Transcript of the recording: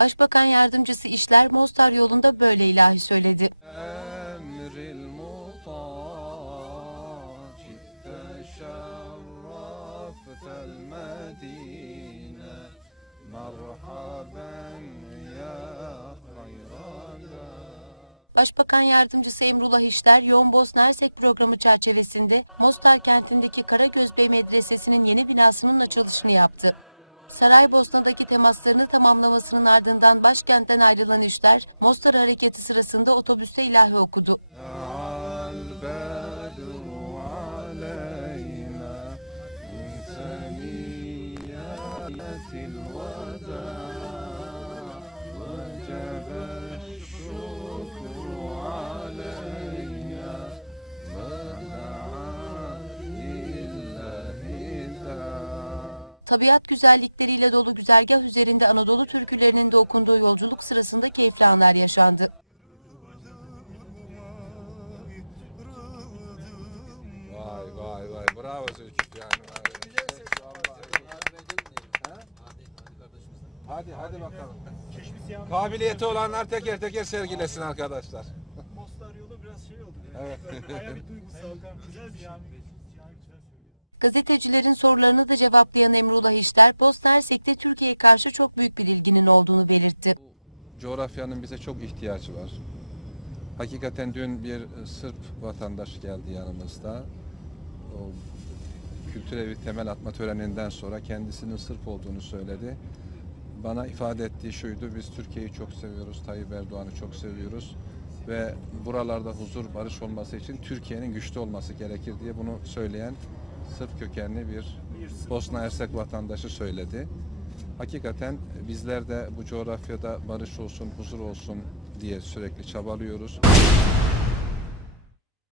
Başbakan Yardımcısı İşler Mostar yolunda böyle ilahi söyledi. Başbakan Yardımcısı Emrullah İşler, Yoğun Bosnarsek programı çerçevesinde Mostar kentindeki Karagöz Bey Medresesi'nin yeni binasının açılışını yaptı. Saraybosna'daki temaslarını tamamlamasının ardından başkentten ayrılan İşler, Mostar hareketi sırasında otobüste ilahi okudu. البدر علينا من ثنيات الوداع Tabiat güzellikleriyle dolu güzergah üzerinde Anadolu türkülerinin de okunduğu yolculuk sırasında keyifli anlar yaşandı. Vay vay vay bravo Zülkifli Hadi hadi bakalım. Kabiliyeti olanlar teker teker sergilesin arkadaşlar. Mostar yolu biraz şey oldu. Evet. Bayağı bir duygusal. Güzel bir yani. Gazetecilerin sorularını da cevaplayan Emrullah İşler, Bosna Hersek'te Türkiye'ye karşı çok büyük bir ilginin olduğunu belirtti. Coğrafyanın bize çok ihtiyacı var. Hakikaten dün bir Sırp vatandaş geldi yanımızda. O kültür evi temel atma töreninden sonra kendisinin Sırp olduğunu söyledi. Bana ifade ettiği şuydu, biz Türkiye'yi çok seviyoruz, Tayyip Erdoğan'ı çok seviyoruz ve buralarda huzur, barış olması için Türkiye'nin güçlü olması gerekir diye bunu söyleyen Sırp kökenli bir Bosna Hersek vatandaşı söyledi. Hakikaten bizler de bu coğrafyada barış olsun, huzur olsun diye sürekli çabalıyoruz.